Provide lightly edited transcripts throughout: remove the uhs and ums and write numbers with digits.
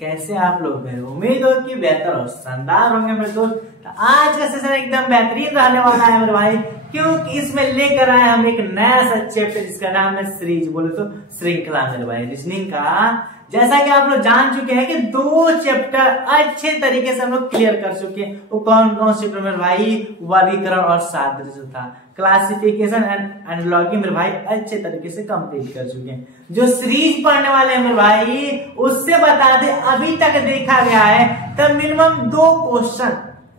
कैसे आप लोग हैं? उम्मीद हो कि बेहतर और शानदार होंगे मेरे दोस्त। तो आज का सेशन एकदम बेहतरीन रहने वाला है मेरे भाई, क्योंकि इसमें लेकर आए हम एक नया सा चैप्टर जिसका नाम है सीरीज, बोले तो श्रृंखला मेरे भाई रीजनिंग का। जैसा कि आप लोग जान चुके हैं कि 2 चैप्टर अच्छे तरीके से हम लोग क्लियर कर चुके हैं। वो कौन कौन से चैप्टर मेरे भाई? वर्गीकरण और सादृश्य था, क्लासिफिकेशन एंड एनालॉजी मेरे भाई अच्छे तरीके से कंप्लीट कर चुके हैं। जो सीरीज पढ़ने वाले हैं मेरे भाई, उससे बता दे अभी तक देखा गया है तब मिनिमम 2 क्वेश्चन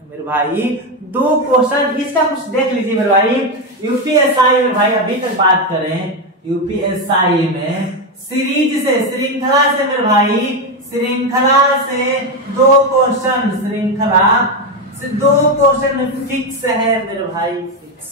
मेरे भाई, 2 क्वेश्चन इसका कुछ देख लीजिए मेरे भाई। यूपीएसआई मेरे भाई अभी तक बात करें, यूपीएसआई में सीरीज से, श्रृंखला से मेरे भाई, श्रृंखला से 2 क्वेश्चन, श्रृंखला से 2 क्वेश्चन फिक्स है मेरे भाई, फिक्स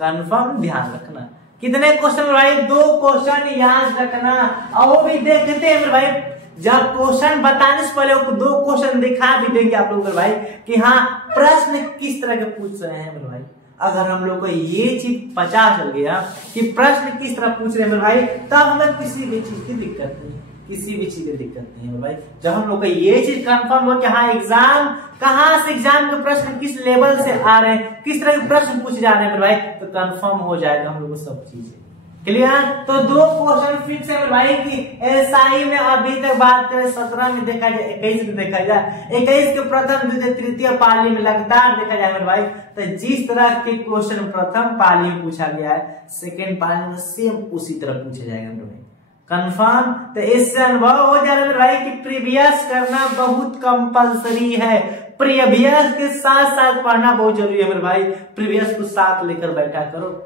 कंफर्म ध्यान रखना। कितने क्वेश्चन मेरे भाई? 2 क्वेश्चन याद रखना। और वो भी देखते हैं मेरे भाई, जब क्वेश्चन बताने से पहले 2 क्वेश्चन दिखा भी देंगे आप लोग मेरे भाई कि हाँ प्रश्न किस तरह के पूछ रहे हैं मेरे भाई। अगर हम लोग को ये चीज पता चल गया कि प्रश्न किस तरह पूछ रहे हैं मेरे भाई, तब हमें किसी भी चीज की दिक्कत नहीं, किसी भी चीज की दिक्कत नहीं है मेरे भाई। जब हम लोग को ये चीज कंफर्म हो कि हाँ एग्जाम कहाँ से, एग्जाम के प्रश्न किस लेवल से आ रहे हैं, किस तरह के प्रश्न पूछे जा रहे हैं मेरे भाई, तो कंफर्म हो जाएगा हम लोग को सब चीजें क्लियर। तो 2 क्वेश्चन फिक्स है मेरे भाई की एसआई में अभी तक बात करें 17 में देखा जाए, 21 में देखा जाए, 21 के प्रथम द्वितीय तृतीय पाली में लगातार देखा जाए मेरे भाई। तो जिस तरह के क्वेश्चन प्रथम पाली में पूछा गया है, सेकेंड पाली में सेम उसी तरह पूछा जाएगा मेरे भाई, कंफर्म। तो इससे अनुभव हो जा रहा है मेरे भाई कि प्रीवियस करना बहुत कंपलसरी है, प्रीवियस के साथ साथ पढ़ना बहुत जरूरी है मेरे भाई। प्रीवियस को साथ लेकर बैठा करो,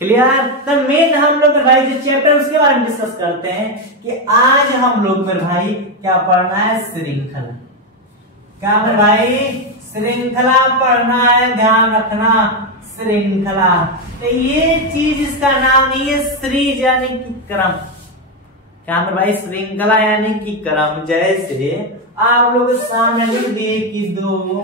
क्लियर। तो मेन हम लोग मेरे भाई जो चैप्टर उसके बारे में डिस्कस करते हैं कि आज हम लोग मेरे भाई क्या पढ़ना है? श्रृंखला। क्या मेरे भाई? श्रृंखला पढ़ना है, ध्यान रखना, श्रृंखला। तो ये चीज इसका नाम नहीं है सीरीज यानी कि क्रम। क्या मेरे भाई? श्रृंखला यानी कि क्रम। जैसे आप लोग सामने लिख दिए कि 2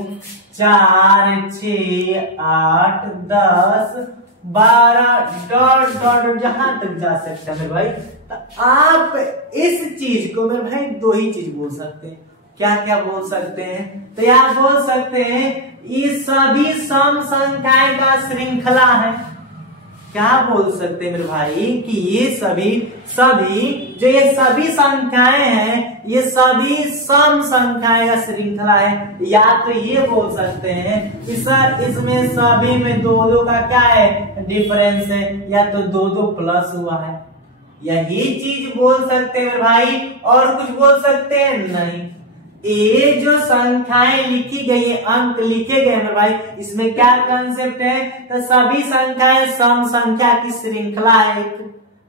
4 6 8 10 12 डॉट डॉट जहां तक जा सकता है मेरे भाई। तो आप इस चीज को मेरे भाई 2 ही चीज बोल सकते हैं। क्या क्या बोल सकते हैं? तो आप बोल सकते हैं ये सभी सम संख्याएं का श्रृंखला है। क्या बोल सकते हैं मेरे भाई कि ये सभी जो ये सभी संख्याएं हैं, ये सभी सम संख्याएं का श्रृंखला है। या तो ये बोल सकते हैं कि सर इसमें सभी में 2 का क्या है? डिफरेंस है, या तो 2 प्लस हुआ है। यही चीज बोल सकते हैं मेरे भाई, और कुछ बोल सकते हैं नहीं। ये जो संख्याएं लिखी गई है, अंक लिखे गए मेरे भाई, इसमें क्या कंसेप्ट है? तो सभी संख्याएं सम संख्या की श्रृंखला है,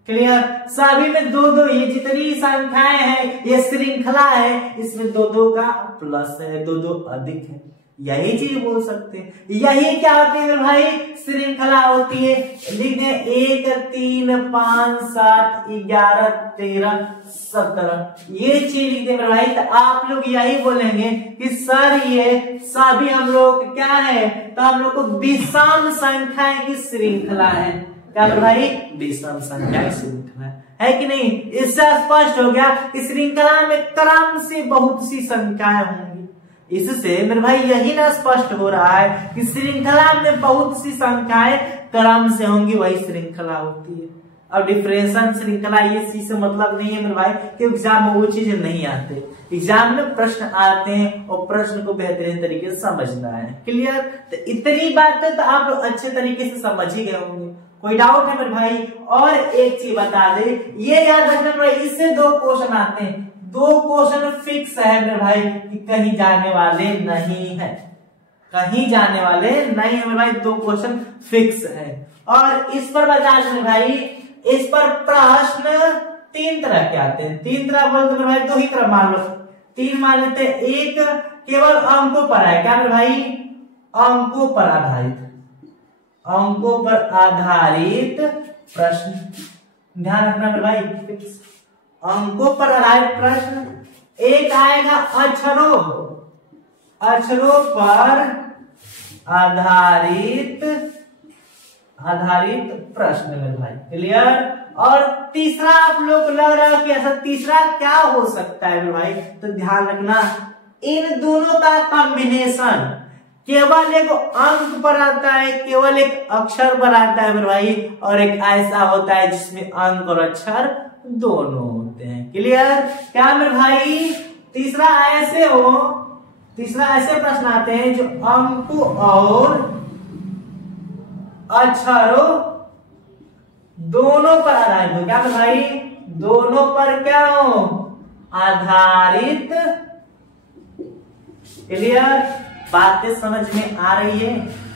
क्लियर। सभी में 2 ये जितनी संख्याएं हैं ये श्रृंखला है, इसमें 2 का प्लस है, 2 अधिक है। यही चीज बोल सकते हैं। यही क्या होती है मेरे भाई? श्रृंखला होती है। लिख दें 1 3 5 7 11 13 17, ये चीज लिख दें मेरे भाई। तो आप लोग यही बोलेंगे कि सर ये सभी हम लोग क्या है? तो हम लोग को विषम संख्याएं की श्रृंखला है। क्या मेरे भाई? विषम संख्या की श्रृंखला है कि नहीं? इससे स्पष्ट हो गया कि श्रृंखला में क्रम से बहुत सी संख्याएं होंगी। इससे मेरे भाई यही ना स्पष्ट हो रहा है कि श्रृंखला में बहुत सी संख्याएं क्रम से होंगी, वही श्रृंखला होती है। अब डिफरेंशियल श्रृंखला ये चीज से मतलब नहीं है मेरे भाई कि एग्जाम में वो चीजें नहीं आते। एग्जाम में प्रश्न आते हैं और प्रश्न को बेहतरीन तरीके से समझना है, क्लियर। तो इतनी बातें तो आप लोग अच्छे तरीके से समझ ही गए होंगे, कोई डाउट है मेरे भाई? और एक चीज बता दे, ये याद रखना मेरे भाई, इससे 2 क्वेश्चन आते हैं। 2 क्वेश्चन फिक्स है मेरे भाई कि कहीं जाने वाले नहीं है, कहीं जाने वाले नहीं है मेरे भाई। 2 क्वेश्चन फिक्स है। और इस पर बता दें भाई, इस पर प्रश्न 3 तरह के आते हैं। 3 तरह बोलते मेरे भाई, 2 ही तरह मान लो, 3 मान लेते हैं। एक केवल अंकों पर है, क्या मेरे भाई? अंकों पर आधारित, अंकों पर आधारित प्रश्न। ध्यान रखना मेरे भाई, अंकों पर आधारित प्रश्न। एक आएगा अक्षरों पर आधारित प्रश्न मेरे भाई, क्लियर। और तीसरा आप लोग को लग रहा है कि ऐसा तीसरा क्या हो सकता है मेरे भाई, तो ध्यान रखना इन दोनों का कॉम्बिनेशन केवल एक अंक पर आता है, केवल एक अक्षर पर आता है मेरे भाई, और एक ऐसा होता है जिसमें अंक और अक्षर दोनों होते हैं। क्लियर? क्या मेरे भाई तीसरा ऐसे प्रश्न आते हैं जो अंकों और अक्षरों दोनों पर आधारित हो। क्या मेरे भाई? दोनों पर क्या हो? आधारित। क्लियर? बातें समझ में आ रही है?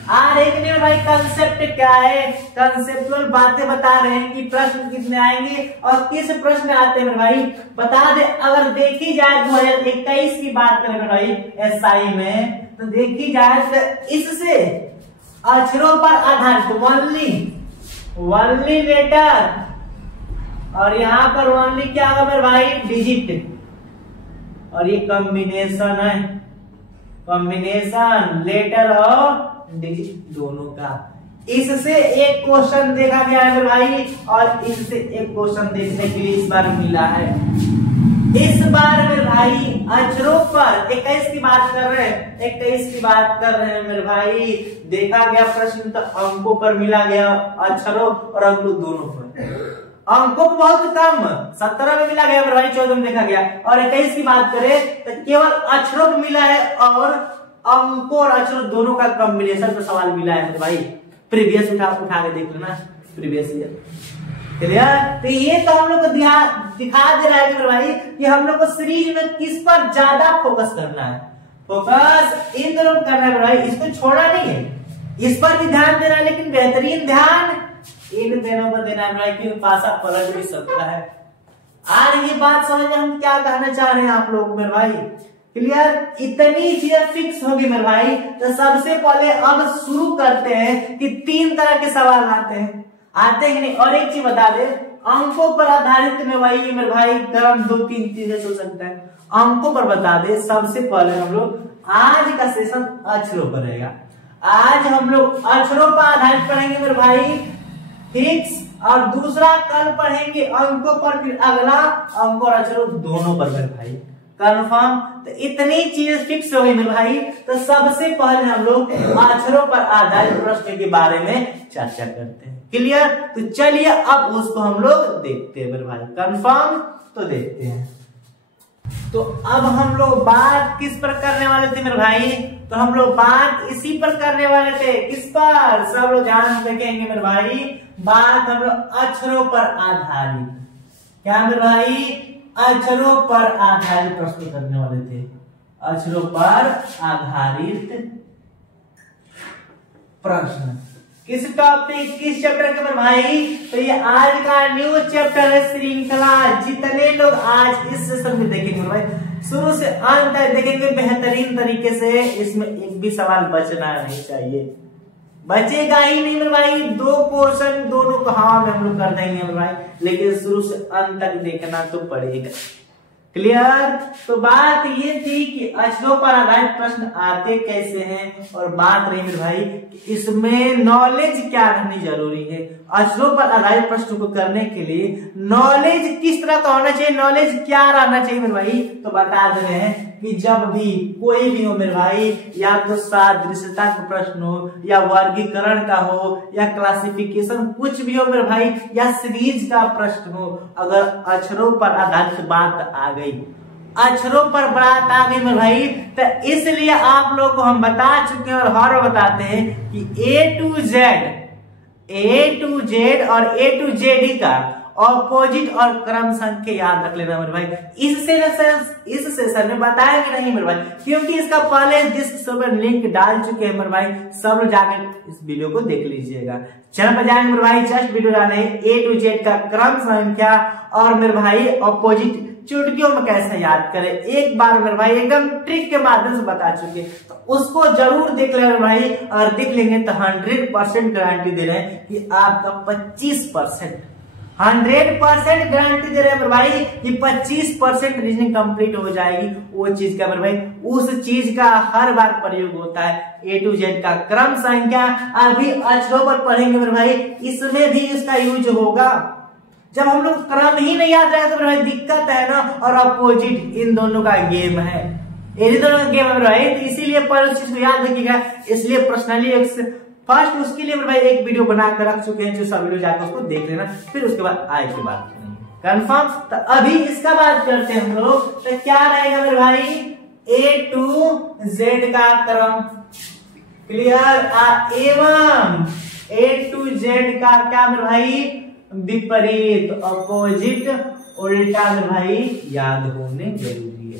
कि नहीं भाई? कंसेप्ट क्या है? कंसेप्चुअल बातें बता रहे हैं कि प्रश्न कितने आएंगे और किस प्रश्न आते हैं मेरे भाई बता दे। अगर देखी जाए 2021 की बात करें मेरे भाई एसआई में, तो देखी जाए तो इससे अक्षरों पर आधारित ओनली लेटर, और यहाँ पर ओनली क्या होगा मेरे भाई? डिजिट, और ये कॉम्बिनेशन है, कॉम्बिनेशन लेटर और डिजिट दोनों का। इससे एक क्वेश्चन देखा गया है मेरे भाई, और इससे एक क्वेश्चन देखने के लिए इस बार मिला है। इस बार मेरे भाई अक्षरों पर 21 की बात कर रहे हैं मेरे भाई। देखा गया प्रश्न तो अंकों पर मिला गया, अक्षरों और अंकों दोनों पर। अंकों को बहुत कम 17 में मिला गया मेरे भाई, 14 में देखा गया, और 21 की बात करें तो केवल अक्षरों को मिला है और अंकों और अक्षरों दोनों का कॉम्बिनेशन पर सवाल मिला है मेरे भाई। प्रीवियस उठा के देख लेना, प्रीवियस ईयर। क्लियर? तो ये तो हम लोग को दिखा दे रहा है मेरे भाई कि हम लोग को सीरीज में किस पर ज्यादा फोकस करना है। फोकस इन दोनों पर करना है मेरे भाई, इसको छोड़ा नहीं है, इस पर भी ध्यान देना है, लेकिन बेहतरीन ध्यान इन दोनों पर देना है क्योंकि पासा पलट भी सकता है। आज ये बात समझ में हम क्या कहना चाह रहे हैं आप लोग मेरे भाई। क्लियर? इतनी चीजें फिक्स होगी मेरे भाई, तो सबसे पहले अब शुरू करते हैं कि 3 तरह के सवाल आते हैं कि नहीं। और एक चीज बता दे, अंकों पर आधारित में वही मेरे भाई क्रम 2-3 चीजें हो सकता है। अंकों पर बता दे, सबसे पहले हम लोग आज का सेशन अक्षरों पर रहेगा। आज हम लोग अक्षरों पर आधारित पढ़ेंगे मेरे भाई, फिक्स, और दूसरा कल पढ़ेंगे अंकों पर, फिर अगला अंकों और अक्षरों दोनों पर मेरे भाई। कंफर्म? तो इतनी चीज फिक्स हो गई मेरे भाई, तो सबसे पहले हम लोग अक्षरों पर आधारित प्रश्न के बारे में चर्चा करते हैं। क्लियर? तो चलिए अब उसको हम लोग देखते हैं मेरे भाई। कंफर्म? तो देखते हैं। तो अब हम लोग बात किस पर करने वाले थे मेरे भाई? तो हम लोग बात इसी पर करने वाले थे। किस पर? सब लोग ध्यान देखेंगे मेरे भाई। बात हम लोग अक्षरों पर आधारित, क्या मेरे भाई? अक्षरों पर आधारित प्रश्न करने वाले थे। अक्षरों पर आधारित प्रश्न किस टॉपिक, किस चैप्टर के मेरे भाई? तो ये आज का न्यू चैप्टर है श्रृंखला। जितने लोग आज इस सेशन में देखेंगे मेरे भाई, शुरू से अंत तक देखेंगे बेहतरीन तरीके से, इसमें एक भी सवाल बचना नहीं चाहिए, बचेगा ही नहीं मेरे भाई। 2 क्वेश्चन दोनों को हाँ में हम लोग कर देंगे मेरे भाई, लेकिन शुरू से अंत तक देखना तो पड़ेगा। क्लियर? तो बात ये थी कि अक्षरों पर आधारित प्रश्न आते कैसे हैं, और बात रही मेरे भाई कि इसमें नॉलेज क्या रहनी जरूरी है। अक्षरों पर आधारित प्रश्न को करने के लिए नॉलेज किस तरह का होना चाहिए, नॉलेज क्या रहना चाहिए मेरे भाई? तो बता दे रहे हैं कि जब भी कोई भी हो मेरे भाई, या तो सादृश्यता का प्रश्न हो, या वर्गीकरण का हो, या क्लासिफिकेशन कुछ भी हो मेरे भाई, या सीरीज का प्रश्न हो, अगर अक्षरों पर आधारित बात आ गई, अक्षरों पर बात आ गई मेरे भाई, तो इसलिए आप लोग को हम बता चुके हैं और हर बताते हैं कि A to Z और A to Z का ऑपोजिट और क्रम संख्या याद रख लेना मेरे भाई। इस सेशन में बताया कि नहीं मेरे भाई, क्योंकि इसका पहले डिस्क्रिप्शन में लिंक डाल चुके हैं मेरे भाई, सब लोग जाकर इस वीडियो को देख लीजिएगा। चैनल पर जाएंगे मेरे भाई, जस्ट वीडियो डाले A to Z का क्रम संख्या और मेरे भाई ऑपोजिट चुटकियों में कैसे याद करें, एक बार मेरे भाई एकदम ट्रिक के माध्यम से बता चुके, तो उसको जरूर देख लेना भाई। और देख लेंगे तो 100% गारंटी दे रहे हैं कि आपका 25% 100% गारंटी दे रहे हैं मेरे भाई कि 25% रीजनिंग कंप्लीट हो जाएगी। वो चीज का मेरे भाई, उस चीज का हर बार प्रयोग होता है। A to Z का क्रम संख्या अभी अक्षरों पर पढ़ेंगे मेरे भाई, इसमें भी इसका यूज होगा। जब हम लोग क्रम ही नहीं याद रहेगा तो मेरे भाई दिक्कत है ना। और अपोजिट इन दोनों का गेम है, इन दोनों का गेम है भाई। तो इसीलिए पर उस चीज को याद रखिएगा। इसलिए पर्सनली फर्स्ट उसके लिए मेरे भाई एक वीडियो बना कर रख चुके हैं, जो सब वीडियो जाकर उसको देख लेना, फिर उसके बाद आए की बात करेंगे कंफर्म। तो अभी इसका बात करते हैं हम लोग। तो क्या रहेगा मेरे भाई, A to Z का क्रम, क्लियर। एवं A to Z का क्या मेरे भाई, विपरीत, अपोजिट, उल्टा मेरे भाई याद होने जरूरी है।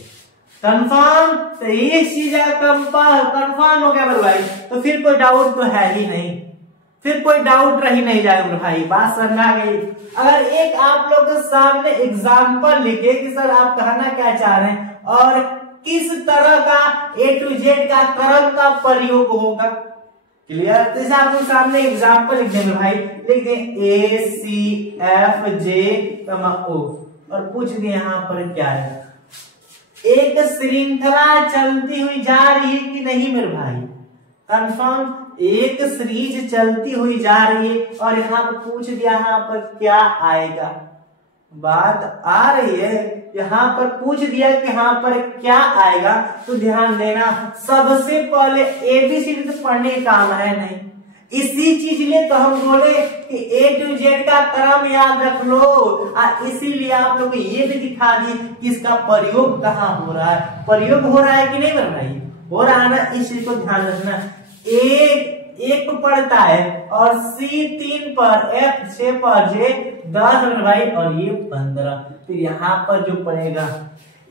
कंफर्म। तो ये चीज कंफर्म हो गया मेरे भाई। तो फिर कोई डाउट तो है ही नहीं, फिर कोई डाउट रही नहीं जाएगा मेरे भाई, बात समझ आ गई। अगर एक आप लोग के सामने एग्जाम्पल लिखे कि सर आप कहना क्या चाह रहे हैं और किस तरह का A to Z का क्रम का प्रयोग होगा, क्लियर। तो जैसे आप लोग सामने एग्जाम्पल लिख देंगे भाई, लिख दें ACFJ O और पूछ दिए यहाँ पर क्या है, एक श्रृंखला चलती हुई जा रही है कि नहीं मेरे भाई, कंफर्म। एक सीरीज चलती हुई जा रही है और यहाँ पर पूछ दिया यहाँ पर क्या आएगा, बात आ रही है। यहाँ पर पूछ दिया कि यहाँ पर क्या आएगा, तो ध्यान देना सबसे पहले ABCD तो पढ़ने का काम है नहीं, इसी चीज लिए तो हम बोले कि A to Z का क्रम याद रख लो। इसीलिए आप लोग ये भी दिखा दिए कि इसका प्रयोग कहाँ हो रहा है, प्रयोग हो रहा है कि नहीं मेरे भाई, हो रहा है ना। इस चीज को ध्यान रखना। एक पढ़ता है और C 3 पर, F 6 पर, J 10 मेरे भाई और ये 15। तो यहाँ पर जो पड़ेगा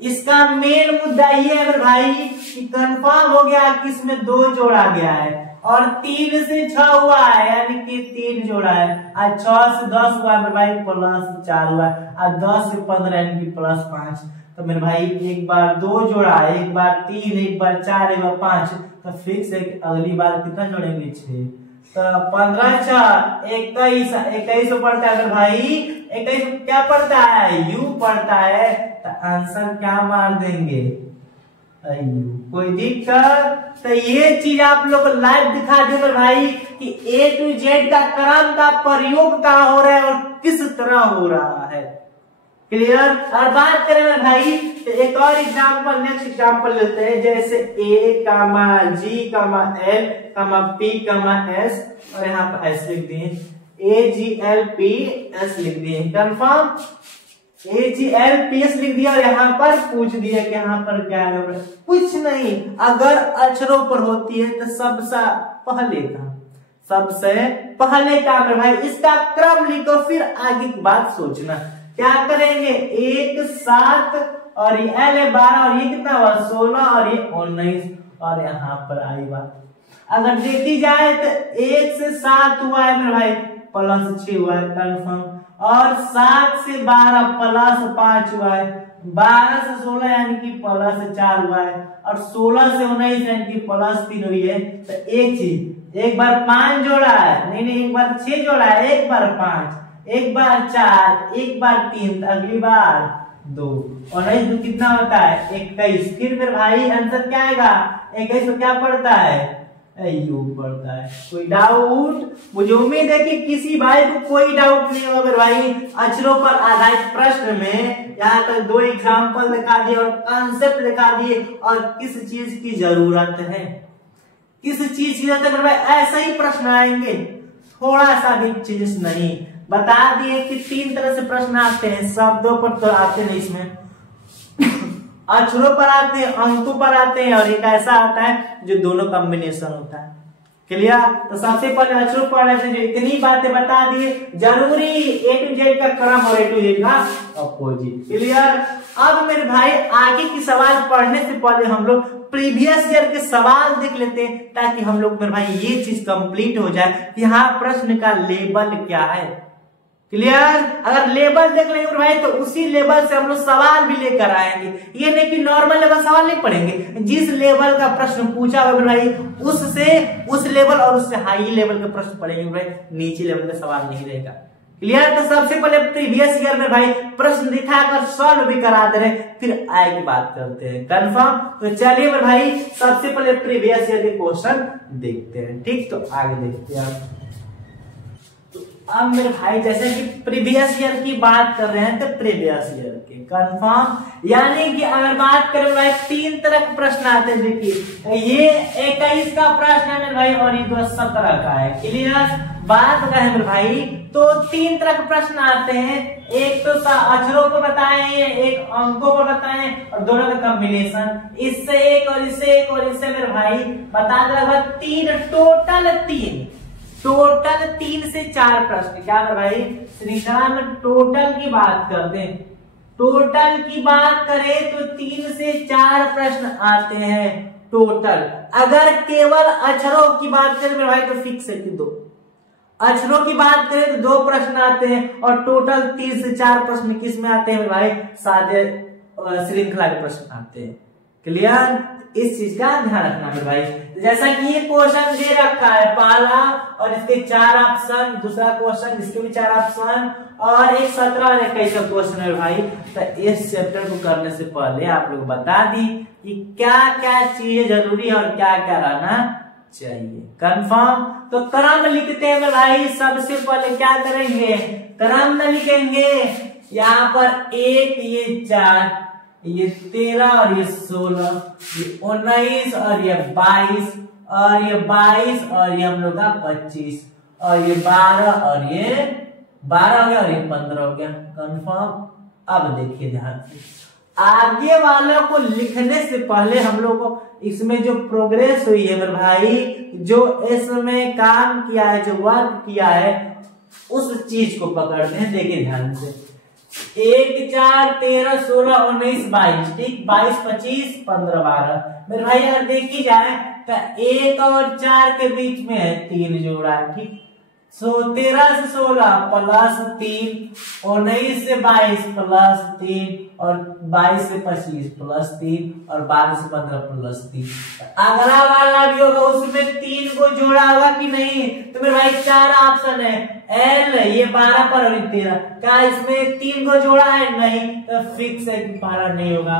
इसका मेन मुद्दा ये है मेरे भाई कि कंफर्म हो गया कि इसमें 2 जोड़ा गया है और 3 से 6 हुआ है, यानी कि 3 जोड़ा है। आज 6 से 10 हुआ मेरे भाई प्लस 4 हुआ, आज 10 से 15 यानी कि प्लस 5। तो मेरे भाई एक बार 2 जोड़ा, एक बार 3, एक बार 4, एक बार 5, तो फिक्स है कि अगली बार कितना जोड़ेंगे 6। तो 15 4 21 पढ़ता है भाई, 21 क्या पढ़ता है, U पढ़ता है। तो आंसर क्या मार देंगे, कोई दिक्कत। तो ये चीज आप लोग को लाइव दिखा दे भाई कि A to Z का क्रम का प्रयोग कहाँ हो रहा है और किस तरह हो रहा है, क्लियर। और बात करें भाई तो एक और एग्जांपल, नेक्स्ट एग्जांपल लेते हैं, जैसे A, G, L, P, S और यहाँ पर S लिख दिए, AGLPS लिख दिए, कंफर्म। AGLPS लिख दिया और यहाँ पर पूछ दिया कि यहाँ पर क्या है, कुछ नहीं। अगर अक्षरों पर होती है तो सबसे पहले का मेरे भाई इसका क्रम लिखो, फिर आगे की बात सोचना। क्या करेंगे, 1 7 और ये L 12 और ये कितना हुआ 16 और ये 19 और यहाँ पर आई बात। अगर देखी जाए तो 1 से 7 हुआ है मेरे भाई प्लस 6 हुआ है, कंफर्म। और 7 से 12 प्लस 5 हुआ है, 12 से 16 यानी कि प्लस 4 हुआ है और 16 से 19 यानी कि प्लस 3 हुई है। तो एक चीज, एक बार 5 जोड़ा है, नहीं एक बार 6 जोड़ा है, एक बार 5, एक बार 4, एक बार 3, अगली बार 2 और 19 कितना होता है 21। फिर मेरे भाई आंसर क्या आएगा, 21 को क्या पड़ता है, योग पड़ता है। कोई डाउट, मुझे उम्मीद है कि किसी भाई को कोई डाउट नहीं होगा मेरे भाई। अक्षरों पर आधारित प्रश्न में यहाँ तक 2 एग्जाम्पल दिखा दिए और कॉन्सेप्ट दिखा दिए और किस चीज की जरूरत है, किस चीज की जरूरत है मेरे भाई। ऐसा ही प्रश्न आएंगे, थोड़ा सा भी चीज नहीं। बता दिए कि 3 तरह से प्रश्न आते हैं, शब्दों पर तो आते नहीं, इसमें अक्षरों पर आते हैं, अंकों पर आते हैं और एक ऐसा आता है जो दोनों कॉम्बिनेशन होता है, क्लियर। तो सबसे पहले अक्षरों पर आते हैं, जो इतनी बातें बता दिए, जरूरी A to Z का क्रम और A to Z का अपोजिट, क्लियर। अब मेरे भाई आगे की सवाल पढ़ने से पहले हम लोग प्रीवियस ईयर के सवाल देख लेते हैं, ताकि हम लोग मेरे भाई ये चीज कंप्लीट हो जाए कि यहाँ प्रश्न का लेवल क्या है, क्लियर। अगर लेवल देख लेंगे भाई तो उसी लेवल से हम लोग सवाल भी लेकर आएंगे। ये नहीं कि नॉर्मल लेवल सवाल नहीं पढ़ेंगे, जिस लेवल का प्रश्न पूछा होगा भाई उस लेवल और उससे हाई लेवल का प्रश्न पढ़ेंगे भाई, नीचे लेवल का सवाल नहीं रहेगा, क्लियर। तो सबसे पहले प्रीवियस ईयर में भाई प्रश्न दिखाकर सॉल्व भी करा दे रहे, फिर आगे बात करते हैं, कंफर्म। तो चलिए मेरे भाई सबसे पहले प्रीवियस ईयर के क्वेश्चन देखते हैं, ठीक। तो आगे देखते हैं आप। अब मेरे भाई जैसे कि प्रीवियस ईयर की बात कर रहे हैं तो प्रीवियस ईयर के कंफर्म, यानी कि अगर बात करें भाई 3 तरह के प्रश्न आते हैं। देखिए ये 21 का प्रश्न है मेरे भाई और ये 17 का है। क्लियर बात का है मेरे भाई। तो 3 तरह के प्रश्न आते हैं, एक तो अक्षरों को बताएं, एक अंकों को बताएं और दोनों का कॉम्बिनेशन, इससे एक और इससे एक और इससे मेरे भाई बता दे लगभग 3 टोटल 3 से 4 प्रश्न। क्या मेरे भाई श्रृंखला में टोटल की बात करते हैं, टोटल की बात करें तो 3 से 4 प्रश्न आते हैं टोटल। अगर केवल अक्षरों की बात करें मेरे भाई तो फिक्स है कि 2, अक्षरों की बात करें तो 2 प्रश्न आते हैं और टोटल 3 से 4 प्रश्न किस में आते हैं मेरे भाई, सादे श्रृंखला के प्रश्न आते हैं। क्लियर, इस चीज का ध्यान रखना मेरे भाई। जैसा कि ये क्वेश्चन दे रखा है पहला और इसके 4 ऑप्शन, दूसरा क्वेश्चन इसके भी 4 ऑप्शन और एक 17 और 21 का क्वेश्चन है भाई। तो इस चैप्टर को करने से पहले आप लोग बता दी कि क्या क्या चीजें जरूरी है और क्या क्या रहना चाहिए। कंफर्म, तो क्रम लिखते हैं मेरे भाई। सबसे पहले क्या करेंगे, क्रम में लिखेंगे। यहाँ पर 1, ये 4, ये 13 और ये 16, ये 19 और ये 22 और ये 22 और ये हम लोग का 25 और ये 12 और ये 12 हो गया और ये 15 हो गया। कंफर्म। अब देखिए ध्यान से, आगे वालों को लिखने से पहले हम लोग को इसमें जो प्रोग्रेस हुई है मेरे भाई, जो इसमें काम किया है, जो वर्क किया है, उस चीज को पकड़ते हैं। देखिए ध्यान से, 1, 4, 13, 16, 19, 22, ठीक, 22, 25, 15, 12 मेरे भाई अगर देखी जाए तो 1 और 4 के बीच में है 3 जोड़ा, ठीक। 13 से 16 प्लस 3, 19 से 22 प्लस 3 और 22 से 25 प्लस 3 और 12 से 15 प्लस 3। अगला वाला भी होगा, उसमें 3 को जोड़ा होगा कि नहीं, तो मेरे भाई 4 ऑप्शन है। एल ये 12 पर और 13, क्या इसमें 3 को जोड़ा है, नहीं, तो फिक्स है कि 12 नहीं होगा।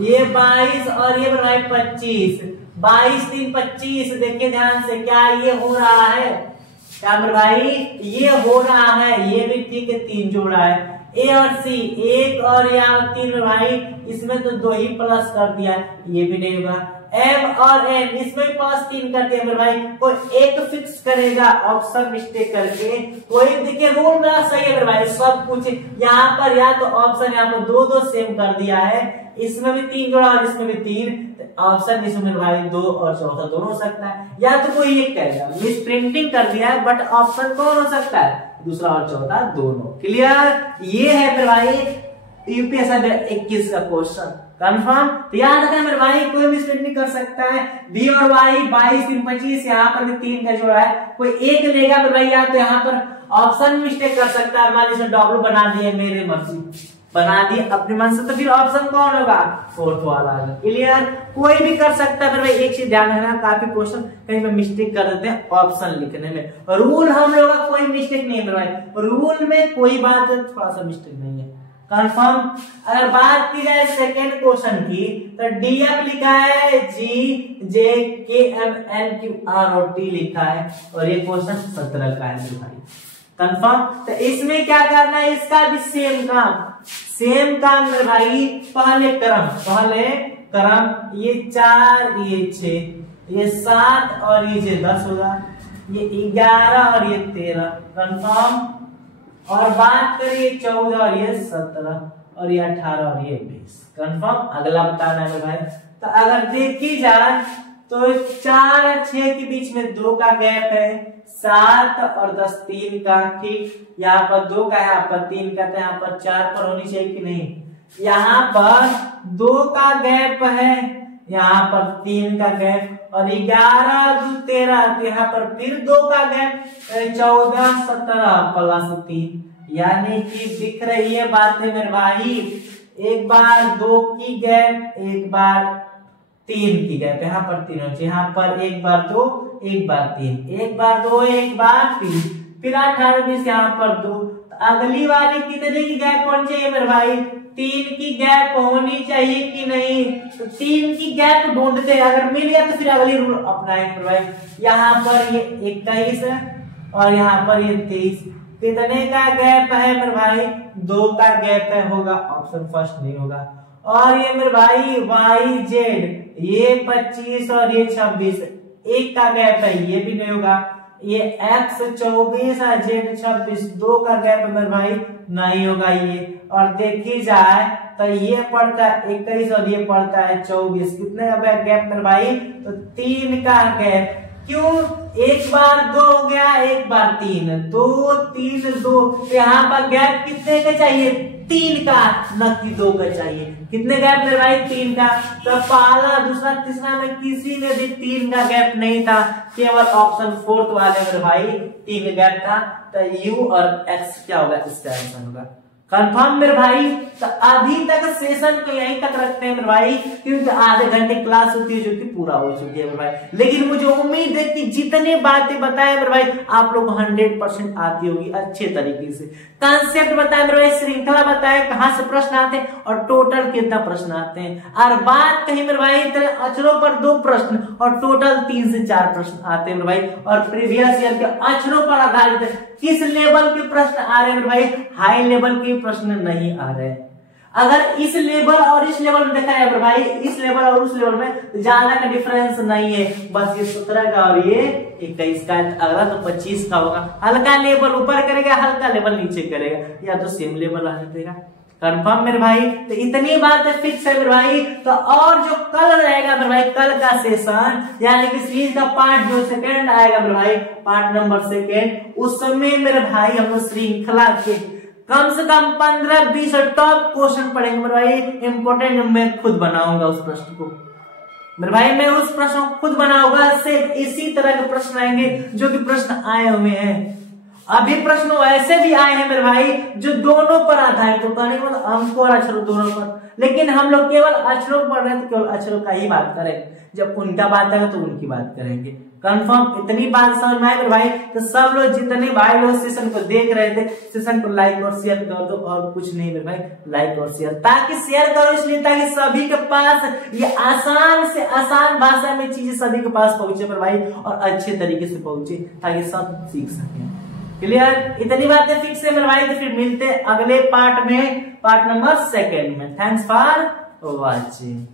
ये 22 और ये मेरे भाई 25, 22 3 25। देखिए ध्यान से, क्या ये हो रहा है, क्या मेरे भाई ये हो रहा है, ये भी ठीक है, 3 जोड़ा है। ए और सी 1 और यहाँ 3 में भाई, इसमें तो 2 ही प्लस कर दिया, ये भी नहीं होगा। एम और एन इसमें प्लस 3 कर दिया मेरे भाई, कोई एक फिक्स करेगा ऑप्शन मिस्टेक करके, कोई देखिए रूल मेरा सही है मेरे भाई, सब कुछ यहाँ पर या तो ऑप्शन यहाँ पर 2 सेम कर दिया है, इसमें भी 3 जोड़ा और इसमें भी 3, ऑप्शन इसमें मेरे भाई 2 और चौथा दोनों हो सकता है, या तो कोई एक करेगा। मिस प्रिंटिंग कर दिया है बट ऑप्शन कौन हो सकता है, दूसरा और चौथा दोनों। क्लियर, ये है मेरे भाई यूपीएससी 21 का क्वेश्चन। कंफर्म, तो याद रखना मेरे भाई, कोई मिस प्रिंटिंग कर सकता है। बी और वाई 22 3 25, यहाँ पर भी 3 का जोड़ा है, कोई एक लेगा मेरे भाई, या तो यहाँ पर ऑप्शन मिस्टेक कर सकता है, मान लीजिए डब्ल्यू बना दिए, मेरे मर्जी बना दिए अपने मन से, तो फिर ऑप्शन कौन होगा, 4th वाला। क्लियर, कोई भी कर सकता है मेरे भाई। एक चीज ध्यान रखना, काफी क्वेश्चन कहीं पे मिस्टेक कर देते हैं ऑप्शन लिखने में। रूल हम लोग का कोई मिस्टेक नहीं है मेरे भाई, रूल में कोई बात थोड़ा सा मिस्टेक नहीं है। कंफर्म। अगर बात की जाए सेकेंड क्वेश्चन की, तो डीएफ लिखा है, जी जे के एम एन क्यू आर और टी लिखा है और ये क्वेश्चन 17 का है मेरे भाई। कंफर्म, तो इसमें क्या करना है, इसका भी सेम काम मेरे भाई। पहले क्रम, ये 4, ये 6, ये 7 और ये 10 होगा, ये 11 और ये 13। कंफर्म। और बात करिए 14 और ये 17 और ये 18 और ये 20। कंफर्म। अगला बताना है मेरे भाई। तो अगर देखी जाए तो 4 और 6 के बीच में 2 का गैप है, 7 और 10 3 का, ठीक। यहाँ पर 2 का है, यहाँ पर 3 का, तो यहाँ पर 4 पर होनी चाहिए कि नहीं। यहाँ पर 2 का गैप है, यहाँ पर 3 का गैप और 11 2 13, तो यहाँ पर फिर 2 का गैप, 14 17 प्लस 3, यानी कि दिख रही है बातें मेरे भाई। एक बार 2 की गैप, एक बार 3 की गैप, यहाँ पर 3 हो, यहाँ पर एक बार 2 एक बार 3, एक बार 2 एक बार 3, फिर 18 20, यहाँ पर 2। तो अगली वाली कितने की गैप होनी चाहिए मेरे भाई, 3 की गैप होनी चाहिए कि नहीं। तो 3 की गैप ढूंढते हैं, अगर मिल गया तो फिर अगली रूल अपनाएंगे भाई। यहाँ पर ये 21 है और यहाँ पर ये 23, कितने का गैप है मेरे भाई? 2 का गैप है, होगा ऑप्शन फर्स्ट नहीं होगा। और ये मेरे भाई वाई जेड, ये 25 और ये 26, 1 का गैप है, ये भी नहीं होगा। ये एक्स 24 और जेड 26, 2 का गैप है मेरे भाई, नहीं होगा ये। और देखी जाए तो ये पड़ता है 21 और ये पड़ता है 24, कितने का गैप मेरे भाई? तो 3 का गैप। क्यों? एक बार 2 हो गया, एक बार 3, 2 3 2, यहाँ पर गैप कितने का चाहिए? 3 का, न कि 2 का चाहिए। कितने गैप मेरे भाई? 3 का। तो पहला दूसरा तीसरा में किसी में भी 3 का गैप नहीं था, केवल ऑप्शन फोर्थ वाले मेरे भाई 3 का गैप था। तो यू और एक्स क्या होगा? इसका आंसर होगा कंफर्म मेरे भाई। तो अभी तक सेशन को यहीं तक रखते हैं मेरे भाई, क्योंकि आधे घंटे क्लास होती है जो कि पूरा हो चुकी है मेरे भाई। लेकिन मुझे उम्मीद है कि जितने बातें बताए मेरे भाई आप लोग को 100% आती होगी अच्छे तरीके से। कॉन्सेप्ट बताए मेरे भाई, श्रृंखला बताए, कहां से प्रश्न आते हैं और टोटल कितना प्रश्न आते हैं। और बात कही मेरे भाई अक्षरों पर 2 प्रश्न और टोटल 3 से 4 प्रश्न आते हैं मेरे भाई। और प्रीवियस ईयर के अक्षरों पर आधारित किस लेवल के प्रश्न आ रहे हैं मेरे भाई? हाई लेवल के प्रश्न नहीं आ रहे। अगर इस लेवल और इस लेवल में देखा है भाई, इस लेवल और उस लेवल में ज्यादा का डिफरेंस नहीं है, बस ये 17 का और ये 21 का। अगला तो 25 का होगा। हल्का लेवल ऊपर करेगा, हल्का लेवल नीचे करेगा, या तो सेम लेवल रहने देगा। कंफर्म मेरे भाई। तो इतनी बात फिक्स है मेरे भाई। तो और जो कल रहेगा मेरे भाई, कल का सेशन यानी कि सीरीज का पार्ट जो सेकंड आएगा मेरे भाई, पार्ट नंबर 2, उसमें मेरे भाई हम लोग श्रृंखला के कम से कम 15-20 टॉप क्वेश्चन पढ़ेंगे मेरे भाई। इंपोर्टेंट मैं खुद बनाऊंगा उस प्रश्न को मेरे भाई, मैं उस प्रश्न को खुद बनाऊंगा। सिर्फ इसी तरह के प्रश्न आएंगे जो कि प्रश्न आए हुए हैं। अभी प्रश्न ऐसे भी आए हैं मेरे भाई जो दोनों पर आधारित, तो कहने का मतलब अंक और अक्षरों दोनों पर, लेकिन हम लोग केवल अक्षरों पढ़ रहे हैं तो केवल अक्षरों का ही बात करें। जब उनका बात आएगा तो उनकी बात करेंगे। कंफर्म इतनी बात समझ में आए मेरे भाई। तो सब लोग जितने भाई लोग सेशन को देख रहे थे, सेशन को लाइक और शेयर कर दो, और कुछ नहीं मेरे भाई, लाइक और शेयर। ताकि शेयर करो इसलिए ताकि सभी के पास ये आसान से आसान भाषा में चीजें सभी के पास पहुंचे मेरे भाई, और अच्छे तरीके से पहुंचे ताकि सब सीख सके। क्लियर? इतनी बातें फिक्स है मेरे भाई। तो फिर मिलते हैं अगले पार्ट में, पार्ट नंबर 2 में। Thanks for watching.